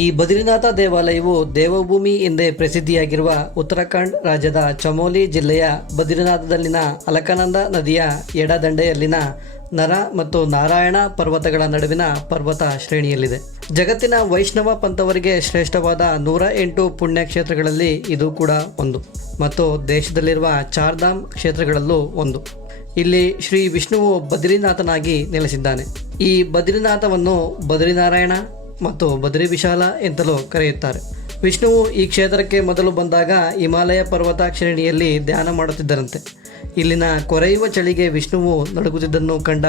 ಈ ಬದ್ರಿನಾಥ ದೇವಾಲಯವು ದೇವಭೂಮಿ ಎಂದೇ ಪ್ರಸಿದ್ಧಿಯಾಗಿರುವ ಉತ್ತರಾಖಂಡ್ ರಾಜ್ಯದ ಚಮೋಲಿ ಜಿಲ್ಲೆಯ ಬದ್ರಿನಾಥದಲ್ಲಿನ ಅಲಕನಂದ ನದಿಯ ಎಡದಂಡೆಯಲ್ಲಿನ ನರ ಮತ್ತು ನಾರಾಯಣ ಪರ್ವತಗಳ ನಡುವಿನ ಪರ್ವತ ಶ್ರೇಣಿಯಲ್ಲಿದೆ. ಜಗತ್ತಿನ ವೈಷ್ಣವ ಪಂಥವರಿಗೆ ಶ್ರೇಷ್ಠವಾದ 108 ಪುಣ್ಯಕ್ಷೇತ್ರಗಳಲ್ಲಿ ಇದು ಕೂಡ ಒಂದು ಮತ್ತು ದೇಶದಲ್ಲಿರುವ ಚಾರ್ಧಾಮ್ ಕ್ಷೇತ್ರಗಳಲ್ಲೂ ಒಂದು. ಇಲ್ಲಿ ಶ್ರೀ ವಿಷ್ಣುವು ಬದ್ರಿನಾಥನಾಗಿ ನೆಲೆಸಿದ್ದಾನೆ. ಈ ಬದ್ರಿನಾಥವನ್ನು ಬದ್ರಿನಾರಾಯಣ ಮತ್ತು ಬದ್ರಿ ವಿಶಾಲ ಎಂತಲೂ ಕರೆಯುತ್ತಾರೆ. ವಿಷ್ಣುವು ಈ ಕ್ಷೇತ್ರಕ್ಕೆ ಮೊದಲು ಬಂದಾಗ ಹಿಮಾಲಯ ಪರ್ವತ ಶ್ರೇಣಿಯಲ್ಲಿ ಧ್ಯಾನ ಮಾಡುತ್ತಿದ್ದರಂತೆ. ಇಲ್ಲಿನ ಕೊರೆಯುವ ಚಳಿಗೆ ವಿಷ್ಣುವು ನಡುಗುತ್ತಿದ್ದನ್ನು ಕಂಡ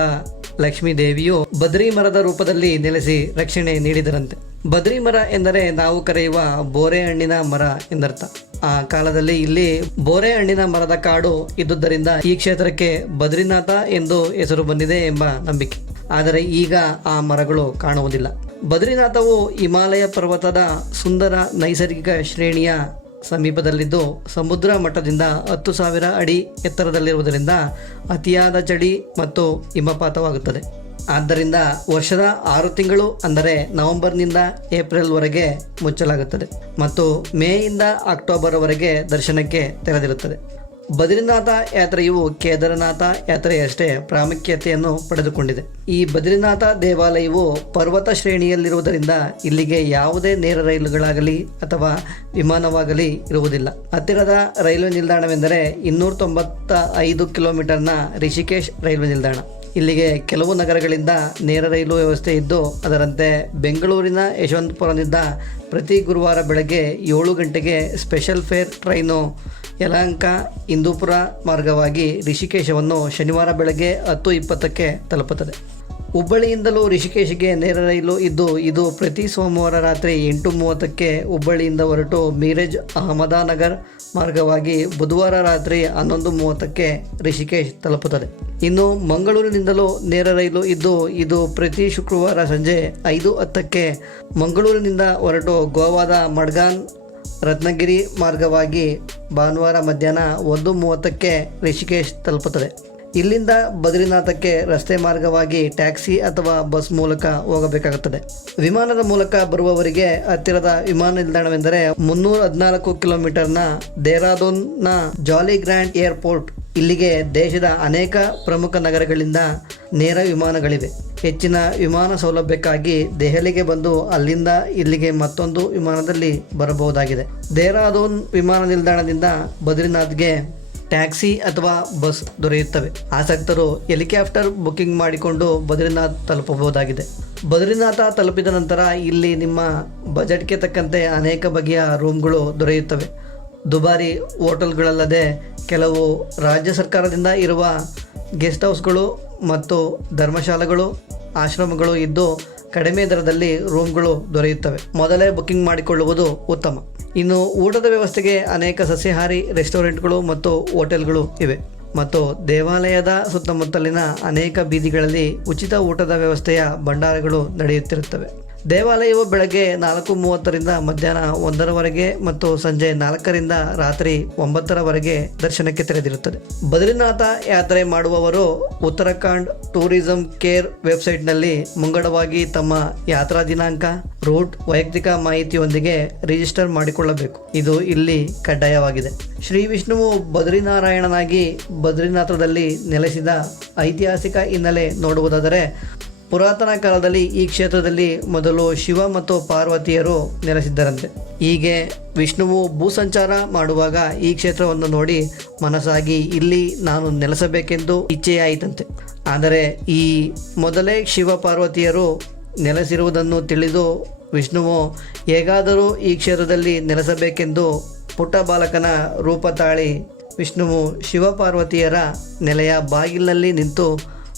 ಲಕ್ಷ್ಮೀ ದೇವಿಯು ಬದ್ರಿ ಮರದ ರೂಪದಲ್ಲಿ ನೆಲೆಸಿ ರಕ್ಷಣೆ ನೀಡಿದರಂತೆ. ಬದ್ರಿ ಮರ ಎಂದರೆ ನಾವು ಕರೆಯುವ ಬೋರೆ ಹಣ್ಣಿನ ಮರ ಎಂದರ್ಥ. ಆ ಕಾಲದಲ್ಲಿ ಇಲ್ಲಿ ಬೋರೆ ಹಣ್ಣಿನ ಮರದ ಕಾಡು ಇದ್ದುದರಿಂದ ಈ ಕ್ಷೇತ್ರಕ್ಕೆ ಬದ್ರಿನಾಥ ಎಂದು ಹೆಸರು ಬಂದಿದೆ ಎಂಬ ನಂಬಿಕೆ. ಆದರೆ ಈಗ ಆ ಮರಗಳು ಕಾಣುವುದಿಲ್ಲ. ಬದ್ರಿನಾಥವು ಹಿಮಾಲಯ ಪರ್ವತದ ಸುಂದರ ನೈಸರ್ಗಿಕ ಶ್ರೇಣಿಯ ಸಮೀಪದಲ್ಲಿದ್ದು ಸಮುದ್ರ ಮಟ್ಟದಿಂದ 10,000 ಅಡಿ ಎತ್ತರದಲ್ಲಿರುವುದರಿಂದ ಅತಿಯಾದ ಚಳಿ ಮತ್ತು ಹಿಮಪಾತವಾಗುತ್ತದೆ. ಆದ್ದರಿಂದ ವರ್ಷದ 6 ತಿಂಗಳು ಅಂದರೆ ನವೆಂಬರ್ನಿಂದ ಏಪ್ರಿಲ್ವರೆಗೆ ಮುಚ್ಚಲಾಗುತ್ತದೆ ಮತ್ತು ಮೇಯಿಂದ ಅಕ್ಟೋಬರ್ವರೆಗೆ ದರ್ಶನಕ್ಕೆ ತೆರೆದಿರುತ್ತದೆ. ಬದ್ರಿನಾಥ ಯಾತ್ರೆಯು ಕೇದಾರನಾಥ ಯಾತ್ರೆಯಷ್ಟೇ ಪ್ರಾಮುಖ್ಯತೆಯನ್ನು ಪಡೆದುಕೊಂಡಿದೆ. ಈ ಬದ್ರಿನಾಥ ದೇವಾಲಯವು ಪರ್ವತ ಶ್ರೇಣಿಯಲ್ಲಿರುವುದರಿಂದ ಇಲ್ಲಿಗೆ ಯಾವುದೇ ನೇರ ರೈಲುಗಳಾಗಲಿ ಅಥವಾ ವಿಮಾನವಾಗಲಿ ಇರುವುದಿಲ್ಲ. ಹತ್ತಿರದ ರೈಲ್ವೆ ನಿಲ್ದಾಣವೆಂದರೆ 295 ಕಿಲೋಮೀಟರ್ನ ರಿಷಿಕೇಶ್ ರೈಲ್ವೆ ನಿಲ್ದಾಣ. ಇಲ್ಲಿಗೆ ಕೆಲವು ನಗರಗಳಿಂದ ನೇರ ರೈಲು ವ್ಯವಸ್ಥೆ ಇದ್ದು ಅದರಂತೆ ಬೆಂಗಳೂರಿನ ಯಶವಂತಪುರದಿಂದ ಪ್ರತಿ ಗುರುವಾರ ಬೆಳಗ್ಗೆ 7 ಗಂಟೆಗೆ ಸ್ಪೆಷಲ್ ಫೇರ್ ಟ್ರೈನು ಯಲಹಂಕ ಇಂದೂಪುರ ಮಾರ್ಗವಾಗಿ ರಿಷಿಕೇಶವನ್ನು ಶನಿವಾರ ಬೆಳಗ್ಗೆ 10:20ಕ್ಕೆ ತಲುಪುತ್ತದೆ. ಹುಬ್ಬಳ್ಳಿಯಿಂದಲೂ ರಿಷಿಕೇಶ್ಗೆ ನೇರ ರೈಲು ಇದ್ದು ಇದು ಪ್ರತಿ ಸೋಮವಾರ ರಾತ್ರಿ 8:30ಕ್ಕೆ ಹುಬ್ಬಳ್ಳಿಯಿಂದ ಹೊರಟು ಮೀರಜ್ ಅಹಮದಾನಗರ್ ಮಾರ್ಗವಾಗಿ ಬುಧವಾರ ರಾತ್ರಿ 11:30ಕ್ಕೆ ರಿಷಿಕೇಶ್ ತಲುಪುತ್ತದೆ. ಇನ್ನು ಮಂಗಳೂರಿನಿಂದಲೂ ನೇರ ರೈಲು ಇದ್ದು ಇದು ಪ್ರತಿ ಶುಕ್ರವಾರ ಸಂಜೆ 5:10ಕ್ಕೆ ಮಂಗಳೂರಿನಿಂದ ಹೊರಟು ಗೋವಾದ ಮಡ್ಗಾನ್ ರತ್ನಗಿರಿ ಮಾರ್ಗವಾಗಿ ಭಾನುವಾರ ಮಧ್ಯಾಹ್ನ 1:30ಕ್ಕೆ ರಿಷಿಕೇಶ್ ತಲುಪುತ್ತದೆ. ಇಲ್ಲಿಂದ ಬದ್ರಿನಾಥಕ್ಕೆ ರಸ್ತೆ ಮಾರ್ಗವಾಗಿ ಟ್ಯಾಕ್ಸಿ ಅಥವಾ ಬಸ್ ಮೂಲಕ ಹೋಗಬೇಕಾಗುತ್ತದೆ. ವಿಮಾನದ ಮೂಲಕ ಬರುವವರಿಗೆ ಹತ್ತಿರದ ವಿಮಾನ ನಿಲ್ದಾಣವೆಂದರೆ 314 ಕಿಲೋಮೀಟರ್ನ ದೇಹರಾದೂನ್ನ ಜಾಲಿ ಗ್ರ್ಯಾಂಡ್ ಏರ್ಪೋರ್ಟ್. ಇಲ್ಲಿಗೆ ದೇಶದ ಅನೇಕ ಪ್ರಮುಖ ನಗರಗಳಿಂದ ನೇರ ವಿಮಾನಗಳಿವೆ. ಹೆಚ್ಚಿನ ವಿಮಾನ ಸೌಲಭ್ಯಕ್ಕಾಗಿ ದೆಹಲಿಗೆ ಬಂದು ಅಲ್ಲಿಂದ ಇಲ್ಲಿಗೆ ಮತ್ತೊಂದು ವಿಮಾನದಲ್ಲಿ ಬರಬಹುದಾಗಿದೆ. ದೇಹರಾದೂನ್ ವಿಮಾನ ನಿಲ್ದಾಣದಿಂದ ಬದ್ರಿನಾಥ್ಗೆ ಟ್ಯಾಕ್ಸಿ ಅಥವಾ ಬಸ್ ದೊರೆಯುತ್ತವೆ. ಆಸಕ್ತರು ಹೆಲಿಕಾಪ್ಟರ್ ಬುಕಿಂಗ್ ಮಾಡಿಕೊಂಡು ಬದ್ರಿನಾಥ್ ತಲುಪಬಹುದಾಗಿದೆ. ಬದ್ರಿನಾಥ ತಲುಪಿದ ನಂತರ ಇಲ್ಲಿ ನಿಮ್ಮ ಬಜೆಟ್ಗೆ ತಕ್ಕಂತೆ ಅನೇಕ ಬಗೆಯ ರೂಮ್ಗಳು ದೊರೆಯುತ್ತವೆ. ದುಬಾರಿ ಹೋಟೆಲ್ಗಳಲ್ಲದೆ ಕೆಲವು ರಾಜ್ಯ ಸರ್ಕಾರದಿಂದ ಇರುವ ಗೆಸ್ಟ್ ಹೌಸ್ಗಳು ಮತ್ತು ಧರ್ಮಶಾಲೆಗಳು ಆಶ್ರಮಗಳು ಇದ್ದು ಕಡಿಮೆ ದರದಲ್ಲಿ ರೂಮ್ಗಳು ದೊರೆಯುತ್ತವೆ. ಮೊದಲೇ ಬುಕಿಂಗ್ ಮಾಡಿಕೊಳ್ಳುವುದು ಉತ್ತಮ. ಇನ್ನು ಊಟದ ವ್ಯವಸ್ಥೆಗೆ ಅನೇಕ ಸಸ್ಯಾಹಾರಿ ರೆಸ್ಟೋರೆಂಟ್ಗಳು ಮತ್ತು ಹೋಟೆಲ್ಗಳು ಇವೆ ಮತ್ತು ದೇವಾಲಯದ ಸುತ್ತಮುತ್ತಲಿನ ಅನೇಕ ಬೀದಿಗಳಲ್ಲಿ ಉಚಿತ ಊಟದ ವ್ಯವಸ್ಥೆಯ ಭಂಡಾರಗಳು ನಡೆಯುತ್ತಿರುತ್ತವೆ. ದೇವಾಲಯವು ಬೆಳಗ್ಗೆ 4:30ರಿಂದ ಮಧ್ಯಾಹ್ನ 1:00ವರೆಗೆ ಮತ್ತು ಸಂಜೆ 4ರಿಂದ ರಾತ್ರಿ 9:00ವರೆಗೆ ದರ್ಶನಕ್ಕೆ ತೆರೆದಿರುತ್ತದೆ. ಬದ್ರಿನಾಥ ಯಾತ್ರೆ ಮಾಡುವವರು ಉತ್ತರಾಖಂಡ್ ಟೂರಿಸಂ ಕೇರ್ ವೆಬ್ಸೈಟ್ನಲ್ಲಿ ಮುಂಗಡವಾಗಿ ತಮ್ಮ ಯಾತ್ರಾ ದಿನಾಂಕ, ರೂಟ್, ವೈಯಕ್ತಿಕ ಮಾಹಿತಿಯೊಂದಿಗೆ ರಿಜಿಸ್ಟರ್ ಮಾಡಿಕೊಳ್ಳಬೇಕು. ಇದು ಇಲ್ಲಿ ಕಡ್ಡಾಯವಾಗಿದೆ. ಶ್ರೀ ವಿಷ್ಣುವು ಬದ್ರಿನಾರಾಯಣನಾಗಿ ಬದ್ರಿನಾಥದಲ್ಲಿ ನೆಲೆಸಿದ ಐತಿಹಾಸಿಕ ಹಿನ್ನೆಲೆ ನೋಡುವುದಾದರೆ ಪುರಾತನ ಕಾಲದಲ್ಲಿ ಈ ಕ್ಷೇತ್ರದಲ್ಲಿ ಮೊದಲು ಶಿವ ಮತ್ತು ಪಾರ್ವತಿಯರು ನೆಲೆಸಿದ್ದರಂತೆ. ಹೀಗೆ ವಿಷ್ಣುವು ಭೂಸಂಚಾರ ಮಾಡುವಾಗ ಈ ಕ್ಷೇತ್ರವನ್ನು ನೋಡಿ ಮನಸ್ಸಾಗಿ ಇಲ್ಲಿ ನಾನು ನೆಲೆಸಬೇಕೆಂದು ಇಚ್ಛೆಯಾಯಿತಂತೆ. ಆದರೆ ಈ ಮೊದಲೇ ಶಿವ ಪಾರ್ವತಿಯರು ನೆಲೆಸಿರುವುದನ್ನು ತಿಳಿದು ವಿಷ್ಣುವು ಹೇಗಾದರೂ ಈ ಕ್ಷೇತ್ರದಲ್ಲಿ ನೆಲೆಸಬೇಕೆಂದು ಪುಟ್ಟ ಬಾಲಕನ ರೂಪ ತಾಳಿ ವಿಷ್ಣುವು ಶಿವಪಾರ್ವತಿಯರ ನೆಲೆಯ ಬಾಗಿಲಿನಲ್ಲಿ ನಿಂತು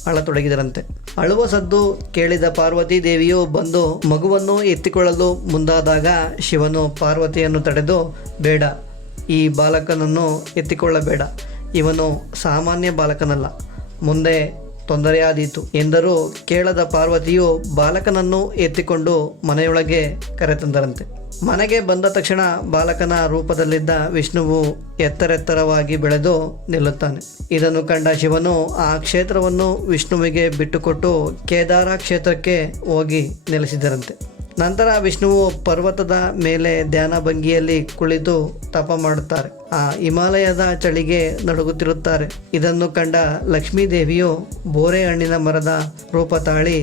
ಅಳತೊಡಗಿದರಂತೆ. ಅಳುವ ಸದ್ದು ಕೇಳಿದ ಪಾರ್ವತಿ ದೇವಿಯು ಬಂದು ಮಗುವನ್ನು ಎತ್ತಿಕೊಳ್ಳಲು ಮುಂದಾದಾಗ ಶಿವನು ಪಾರ್ವತಿಯನ್ನು ತಡೆದು, ಬೇಡ, ಈ ಬಾಲಕನನ್ನು ಎತ್ತಿಕೊಳ್ಳಬೇಡ, ಇವನು ಸಾಮಾನ್ಯ ಬಾಲಕನಲ್ಲ, ಮುಂದೆ ತೊಂದರೆಯಾದೀತು ಎಂದರೂ ಕೇಳದ ಪಾರ್ವತಿಯು ಬಾಲಕನನ್ನು ಎತ್ತಿಕೊಂಡು ಮನೆಯೊಳಗೆ ಕರೆತಂದರಂತೆ. ಮನೆಗೆ ಬಂದ ತಕ್ಷಣ ಬಾಲಕನ ರೂಪದಲ್ಲಿದ್ದ ವಿಷ್ಣುವು ಎತ್ತರೆತ್ತರವಾಗಿ ಬೆಳೆದು ನಿಲ್ಲುತ್ತಾನೆ. ಇದನ್ನು ಕಂಡ ಶಿವನು ಆ ಕ್ಷೇತ್ರವನ್ನು ವಿಷ್ಣುವಿಗೆ ಬಿಟ್ಟುಕೊಟ್ಟು ಕೇದಾರ ಕ್ಷೇತ್ರಕ್ಕೆ ಹೋಗಿ ನೆಲೆಸಿದರಂತೆ. ನಂತರ ವಿಷ್ಣುವು ಪರ್ವತದ ಮೇಲೆ ಧ್ಯಾನ ಭಂಗಿಯಲ್ಲಿ ಕುಳಿತು ತಪ ಮಾಡುತ್ತಾರೆ. ಆ ಹಿಮಾಲಯದ ಚಳಿಗೆ ನಡುಗುತ್ತಿರುತ್ತಾರೆ. ಇದನ್ನು ಕಂಡ ಲಕ್ಷ್ಮೀ ದೇವಿಯು ಬೋರೆ ಹಣ್ಣಿನ ಮರದ ರೂಪ ತಾಳಿ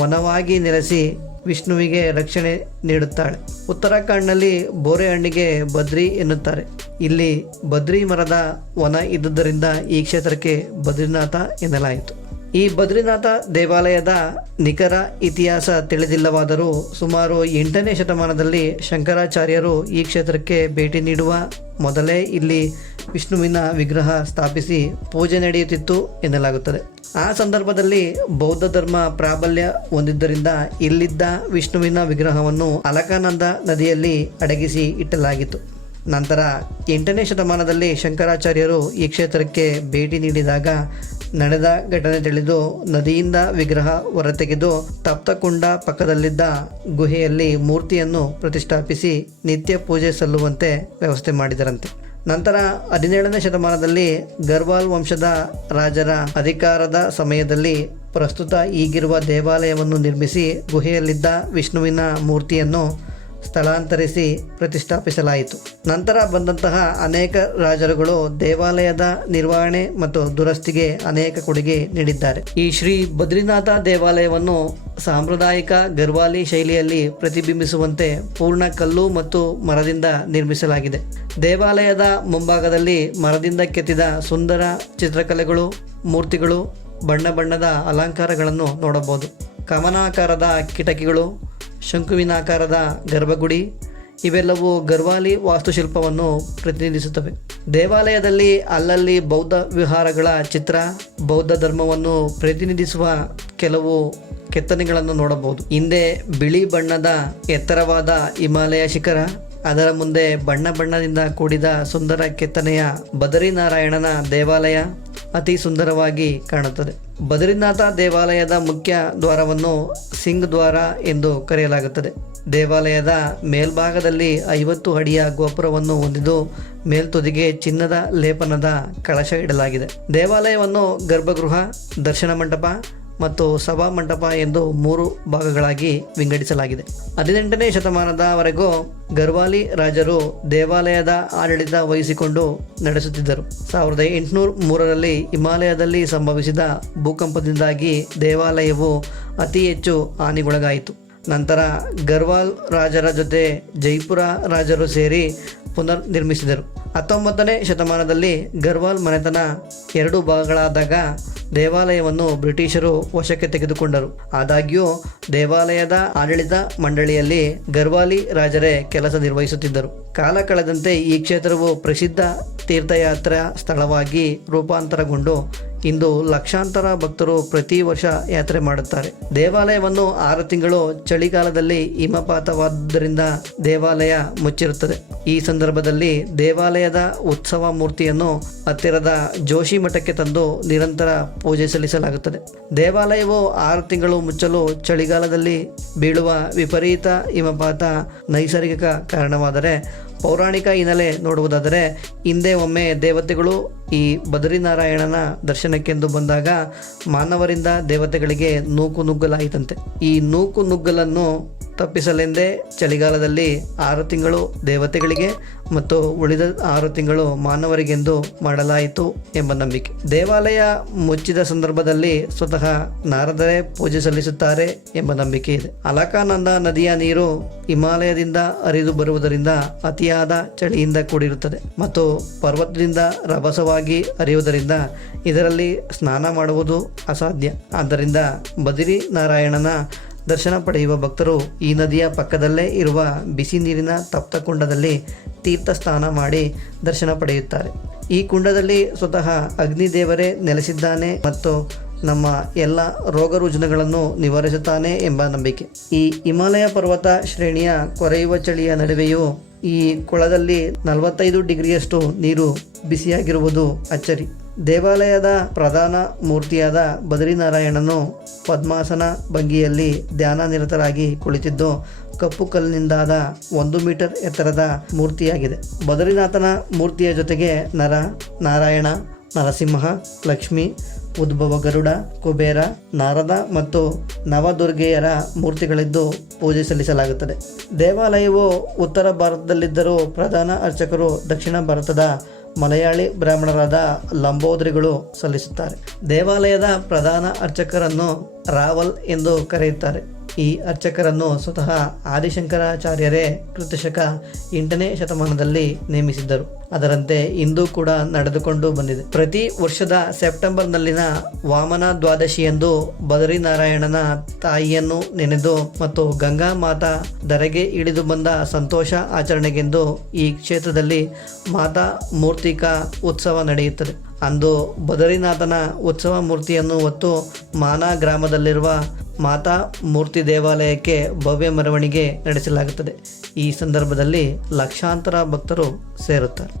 ವನವಾಗಿ ನೆಲೆಸಿ ವಿಷ್ಣುವಿಗೆ ರಕ್ಷಣೆ ನೀಡುತ್ತಾಳೆ. ಉತ್ತರಾಖಂಡ್ನಲ್ಲಿ ಬೋರೆ ಹಣ್ಣಿಗೆ ಬದ್ರಿ ಎನ್ನುತ್ತಾರೆ. ಇಲ್ಲಿ ಬದ್ರಿ ಮರದ ವನ ಇದ್ದುದರಿಂದ ಈ ಕ್ಷೇತ್ರಕ್ಕೆ ಬದ್ರಿನಾಥ ಎನ್ನಲಾಯಿತು. ಈ ಬದ್ರಿನಾಥ ದೇವಾಲಯದ ನಿಖರ ಇತಿಹಾಸ ತಿಳಿದಿಲ್ಲವಾದರೂ ಸುಮಾರು 8ನೇ ಶತಮಾನದಲ್ಲಿ ಶಂಕರಾಚಾರ್ಯರು ಈ ಕ್ಷೇತ್ರಕ್ಕೆ ಭೇಟಿ ನೀಡುವ ಮೊದಲೇ ಇಲ್ಲಿ ವಿಷ್ಣುವಿನ ವಿಗ್ರಹ ಸ್ಥಾಪಿಸಿ ಪೂಜೆ ನಡೆಯುತ್ತಿತ್ತು ಎನ್ನಲಾಗುತ್ತದೆ. ಆ ಸಂದರ್ಭದಲ್ಲಿ ಬೌದ್ಧ ಧರ್ಮ ಪ್ರಾಬಲ್ಯ ಹೊಂದಿದ್ದರಿಂದ ಇಲ್ಲಿದ್ದ ವಿಷ್ಣುವಿನ ವಿಗ್ರಹವನ್ನು ಅಲಕಾನಂದ ನದಿಯಲ್ಲಿ ಅಡಗಿಸಿ ಇಟ್ಟಲಾಗಿತ್ತು. ನಂತರ 8ನೇ ಶತಮಾನದಲ್ಲಿ ಶಂಕರಾಚಾರ್ಯರು ಈ ಕ್ಷೇತ್ರಕ್ಕೆ ಭೇಟಿ ನೀಡಿದಾಗ ನಡೆದ ಘಟನೆ ತಿಳಿದು ನದಿಯಿಂದ ವಿಗ್ರಹ ಹೊರತೆಗೆದು ತಪ್ತಕುಂಡ ಪಕ್ಕದಲ್ಲಿದ್ದ ಗುಹೆಯಲ್ಲಿ ಮೂರ್ತಿಯನ್ನು ಪ್ರತಿಷ್ಠಾಪಿಸಿ ನಿತ್ಯ ಪೂಜೆ ಸಲ್ಲುವಂತೆ ವ್ಯವಸ್ಥೆ ಮಾಡಿದರಂತೆ. ನಂತರ 17ನೇ ಶತಮಾನದಲ್ಲಿ ಗರ್ವಾಲ್ ವಂಶದ ರಾಜರ ಅಧಿಕಾರದ ಸಮಯದಲ್ಲಿ ಪ್ರಸ್ತುತ ಈಗಿರುವ ದೇವಾಲಯವನ್ನು ನಿರ್ಮಿಸಿ ಗುಹೆಯಲ್ಲಿದ್ದ ವಿಷ್ಣುವಿನ ಮೂರ್ತಿಯನ್ನು ಸ್ಥಳಾಂತರಿಸಿ ಪ್ರತಿಷ್ಠಾಪಿಸಲಾಯಿತು. ನಂತರ ಬಂದಂತಹ ಅನೇಕ ರಾಜರುಗಳು ದೇವಾಲಯದ ನಿರ್ವಹಣೆ ಮತ್ತು ದುರಸ್ತಿಗೆ ಅನೇಕ ಕೊಡುಗೆ ನೀಡಿದ್ದಾರೆ. ಈ ಶ್ರೀ ಬದ್ರಿನಾಥ ದೇವಾಲಯವನ್ನು ಸಾಂಪ್ರದಾಯಿಕ ಗರ್ವಾಲಿ ಶೈಲಿಯಲ್ಲಿ ಪ್ರತಿಬಿಂಬಿಸುವಂತೆ ಪೂರ್ಣ ಕಲ್ಲು ಮತ್ತು ಮರದಿಂದ ನಿರ್ಮಿಸಲಾಗಿದೆ. ದೇವಾಲಯದ ಮುಂಭಾಗದಲ್ಲಿ ಮರದಿಂದ ಕೆತ್ತಿದ ಸುಂದರ ಚಿತ್ರಕಲೆಗಳು, ಮೂರ್ತಿಗಳು, ಬಣ್ಣ ಬಣ್ಣದ ಅಲಂಕಾರಗಳನ್ನು ನೋಡಬಹುದು. ಕಮನಾಕಾರದ ಕಿಟಕಿಗಳು, ಶಂಕುವಿನಾಕಾರದ ಗರ್ಭಗುಡಿ ಇವೆಲ್ಲವೂ ಗರ್ವಾಲಿ ವಾಸ್ತುಶಿಲ್ಪವನ್ನು ಪ್ರತಿನಿಧಿಸುತ್ತವೆ. ದೇವಾಲಯದಲ್ಲಿ ಅಲ್ಲಲ್ಲಿ ಬೌದ್ಧ ವಿಹಾರಗಳ ಚಿತ್ರ, ಬೌದ್ಧ ಧರ್ಮವನ್ನು ಪ್ರತಿನಿಧಿಸುವ ಕೆಲವು ಕೆತ್ತನೆಗಳನ್ನು ನೋಡಬಹುದು. ಹಿಂದೆ ಬಿಳಿ ಬಣ್ಣದ ಎತ್ತರವಾದ ಹಿಮಾಲಯ ಶಿಖರ, ಅದರ ಮುಂದೆ ಬಣ್ಣ ಬಣ್ಣದಿಂದ ಕೂಡಿದ ಸುಂದರ ಕೆತ್ತನೆಯ ಬದರಿನಾರಾಯಣನ ದೇವಾಲಯ ಅತಿ ಸುಂದರವಾಗಿ ಕಾಣುತ್ತದೆ. ಬದ್ರಿನಾಥ ದೇವಾಲಯದ ಮುಖ್ಯ ದ್ವಾರವನ್ನು ಸಿಂಗ್ ದ್ವಾರ ಎಂದು ಕರೆಯಲಾಗುತ್ತದೆ. ದೇವಾಲಯದ ಮೇಲ್ಭಾಗದಲ್ಲಿ 50 ಅಡಿಯ ಗೋಪುರವನ್ನು ಹೊಂದಿದ್ದು ಮೇಲ್ತುದಿಗೆ ಚಿನ್ನದ ಲೇಪನದ ಕಳಶ ಇಡಲಾಗಿದೆ. ದೇವಾಲಯವನ್ನು ಗರ್ಭಗೃಹ, ದರ್ಶನ ಮಂಟಪ ಮತ್ತು ಸಭಾ ಮಂಟಪ ಎಂದು 3 ಭಾಗಗಳಾಗಿ ವಿಂಗಡಿಸಲಾಗಿದೆ. 18ನೇ ಶತಮಾನದವರೆಗೂ ಗರ್ವಾಲಿ ರಾಜರು ದೇವಾಲಯದ ಆಡಳಿತ ವಹಿಸಿಕೊಂಡು ನಡೆಸುತ್ತಿದ್ದರು. 1803ರಲ್ಲಿ ಹಿಮಾಲಯದಲ್ಲಿ ಸಂಭವಿಸಿದ ಭೂಕಂಪದಿಂದಾಗಿ ದೇವಾಲಯವು ಅತಿ ಹೆಚ್ಚು ಹಾನಿಗೊಳಗಾಯಿತು. ನಂತರ ಗರ್ವಾಲ್ ರಾಜರ ಜೊತೆ ಜೈಪುರ ರಾಜರು ಸೇರಿ ಪುನರ್ ನಿರ್ಮಿಸಿದರು. 19ನೇ ಶತಮಾನದಲ್ಲಿ ಗರ್ವಾಲ್ ಮನೆತನ 2 ಭಾಗಗಳಾದಾಗ ದೇವಾಲಯವನ್ನು ಬ್ರಿಟಿಷರು ವಶಕ್ಕೆ ತೆಗೆದುಕೊಂಡರು. ಆದಾಗ್ಯೂ ದೇವಾಲಯದ ಆಡಳಿತ ಮಂಡಳಿಯಲ್ಲಿ ಗರ್ವಾಲಿ ರಾಜರೇ ಕೆಲಸ ನಿರ್ವಹಿಸುತ್ತಿದ್ದರು. ಕಾಲ ಕಳೆದಂತೆ ಈ ಕ್ಷೇತ್ರವು ಪ್ರಸಿದ್ಧ ತೀರ್ಥಯಾತ್ರಾ ಸ್ಥಳವಾಗಿ ರೂಪಾಂತರಗೊಂಡು ಇಂದು ಲಕ್ಷಾಂತರ ಭಕ್ತರು ಪ್ರತಿ ವರ್ಷ ಯಾತ್ರೆ ಮಾಡುತ್ತಾರೆ. ದೇವಾಲಯವನ್ನು 6 ತಿಂಗಳು ಚಳಿಗಾಲದಲ್ಲಿ ಹಿಮಪಾತವಾದ್ದರಿಂದ ದೇವಾಲಯ ಮುಚ್ಚಿರುತ್ತದೆ. ಈ ಸಂದರ್ಭದಲ್ಲಿ ದೇವಾಲಯದ ಉತ್ಸವ ಮೂರ್ತಿಯನ್ನು ಹತ್ತಿರದ ಜೋಶಿ ಮಠಕ್ಕೆ ತಂದು ನಿರಂತರ ಪೂಜೆ ಸಲ್ಲಿಸಲಾಗುತ್ತದೆ. ದೇವಾಲಯವು 6 ತಿಂಗಳು ಮುಚ್ಚಲು ಚಳಿಗಾಲದಲ್ಲಿ ಬೀಳುವ ವಿಪರೀತ ಹಿಮಪಾತ ನೈಸರ್ಗಿಕ ಕಾರಣವಾದರೆ, ಪೌರಾಣಿಕ ಹಿನ್ನೆಲೆ ನೋಡುವುದಾದರೆ ಹಿಂದೆ ಒಮ್ಮೆ ದೇವತೆಗಳು ಈ ಬದ್ರಿನಾರಾಯಣನ ದರ್ಶನಕ್ಕೆಂದು ಬಂದಾಗ ಮಾನವರಿಂದ ದೇವತೆಗಳಿಗೆ ನೂಕು ನುಗ್ಗಲಾಯಿತಂತೆ. ಈ ನೂಕು ನುಗ್ಗಲನ್ನು ತಪ್ಪಿಸಲೆಂದೇ ಚಳಿಗಾಲದಲ್ಲಿ 6 ತಿಂಗಳು ದೇವತೆಗಳಿಗೆ ಮತ್ತು ಉಳಿದ 6 ತಿಂಗಳು ಮಾನವರಿಗೆಂದು ಮಾಡಲಾಯಿತು ಎಂಬ ನಂಬಿಕೆ. ದೇವಾಲಯ ಮುಚ್ಚಿದ ಸಂದರ್ಭದಲ್ಲಿ ಸ್ವತಃ ನಾರದರೇ ಪೂಜೆ ಸಲ್ಲಿಸುತ್ತಾರೆ ಎಂಬ ನಂಬಿಕೆ ಇದೆ. ಅಲಕಾನಂದ ನದಿಯ ನೀರು ಹಿಮಾಲಯದಿಂದ ಹರಿದು ಬರುವುದರಿಂದ ಅತಿಯಾದ ಚಳಿಯಿಂದ ಕೂಡಿರುತ್ತದೆ ಮತ್ತು ಪರ್ವತದಿಂದ ರಭಸವಾಗಿ ಹರಿಯುವುದರಿಂದ ಇದರಲ್ಲಿ ಸ್ನಾನ ಮಾಡುವುದು ಅಸಾಧ್ಯ. ಆದ್ದರಿಂದ ಬದ್ರಿ ನಾರಾಯಣನ ದರ್ಶನ ಪಡೆಯುವ ಭಕ್ತರು ಈ ನದಿಯ ಪಕ್ಕದಲ್ಲೇ ಇರುವ ಬಿಸಿ ನೀರಿನ ತಪ್ತಕುಂಡದಲ್ಲಿ ತೀರ್ಥ ಸ್ನಾನ ಮಾಡಿ ದರ್ಶನ ಪಡೆಯುತ್ತಾರೆ. ಈ ಕುಂಡದಲ್ಲಿ ಸ್ವತಃ ಅಗ್ನಿದೇವರೇ ನೆಲೆಸಿದ್ದಾನೆ ಮತ್ತು ನಮ್ಮ ಎಲ್ಲ ರೋಗ ರುಜಿನಗಳನ್ನು ನಿವಾರಿಸುತ್ತಾನೆ ಎಂಬ ನಂಬಿಕೆ. ಈ ಹಿಮಾಲಯ ಪರ್ವತ ಶ್ರೇಣಿಯ ಕೊರೆಯುವ ಚಳಿಯ ನಡುವೆಯೂ ಈ ಕೊಳದಲ್ಲಿ 45 ಡಿಗ್ರಿಯಷ್ಟು ನೀರು ಬಿಸಿಯಾಗಿರುವುದು ಅಚ್ಚರಿ. ದೇವಾಲಯದ ಪ್ರಧಾನ ಮೂರ್ತಿಯಾದ ಬದ್ರಿನಾರಾಯಣನು ಪದ್ಮಾಸನ ಭಂಗಿಯಲ್ಲಿ ಧ್ಯಾನ ನಿರತರಾಗಿ ಕುಳಿತಿದ್ದು ಕಪ್ಪು ಕಲ್ಲಿನಿಂದಾದ 1 ಮೀಟರ್ ಎತ್ತರದ ಮೂರ್ತಿಯಾಗಿದೆ. ಬದ್ರಿನಾಥನ ಮೂರ್ತಿಯ ಜೊತೆಗೆ ನರ, ನಾರಾಯಣ, ನರಸಿಂಹ, ಲಕ್ಷ್ಮಿ, ಉದ್ಭವ ಗರುಡ, ಕುಬೇರ, ನಾರದ ಮತ್ತು ನವದುರ್ಗೆಯರ ಮೂರ್ತಿಗಳಿದ್ದು ಪೂಜೆ ಸಲ್ಲಿಸಲಾಗುತ್ತದೆ. ದೇವಾಲಯವು ಉತ್ತರ ಭಾರತದಲ್ಲಿದ್ದರೂ ಪ್ರಧಾನ ಅರ್ಚಕರು ದಕ್ಷಿಣ ಭಾರತದ ಮಲಯಾಳಿ ಬ್ರಾಹ್ಮಣರಾದ ಲಂಬೋದರಿಗಳು ಸಲ್ಲಿಸುತ್ತಾರೆ. ದೇವಾಲಯದ ಪ್ರಧಾನ ಅರ್ಚಕರನ್ನು ರಾವಲ್ ಎಂದು ಕರೆಯುತ್ತಾರೆ. ಈ ಅರ್ಚಕರನ್ನು ಸ್ವತಃ ಆದಿಶಂಕರಾಚಾರ್ಯರೇ ಕ್ರಿಸ್ತಶಕ 8ನೇ ಶತಮಾನದಲ್ಲಿ ನೇಮಿಸಿದ್ದರು. ಅದರಂತೆ ಇಂದು ಕೂಡ ನಡೆದುಕೊಂಡು ಬಂದಿದೆ. ಪ್ರತಿ ವರ್ಷದ ಸೆಪ್ಟೆಂಬರ್ನಲ್ಲಿನ ವಾಮನ ದ್ವಾದಶಿಯಂದು ಬದರಿನಾರಾಯಣನ ತಾಯಿಯನ್ನು ನೆನೆದು ಮತ್ತು ಗಂಗಾ ಮಾತಾ ಧರೆಗೆ ಇಳಿದು ಬಂದ ಸಂತೋಷ ಆಚರಣೆಗೆಂದು ಈ ಕ್ಷೇತ್ರದಲ್ಲಿ ಮಾತಾ ಮೂರ್ತಿಕಾ ಉತ್ಸವ ನಡೆಯುತ್ತದೆ. ಅಂದು ಬದರಿನಾಥನ ಉತ್ಸವ ಮೂರ್ತಿಯನ್ನು ಹೊತ್ತು ಮಾನಾ ಗ್ರಾಮದಲ್ಲಿರುವ ಮಾತಾ ಮೂರ್ತಿ ದೇವಾಲಯಕ್ಕೆ ಭವ್ಯ ಮೆರವಣಿಗೆ ನಡೆಸಲಾಗುತ್ತದೆ. ಈ ಸಂದರ್ಭದಲ್ಲಿ ಲಕ್ಷಾಂತರ ಭಕ್ತರು ಸೇರುತ್ತಾರೆ.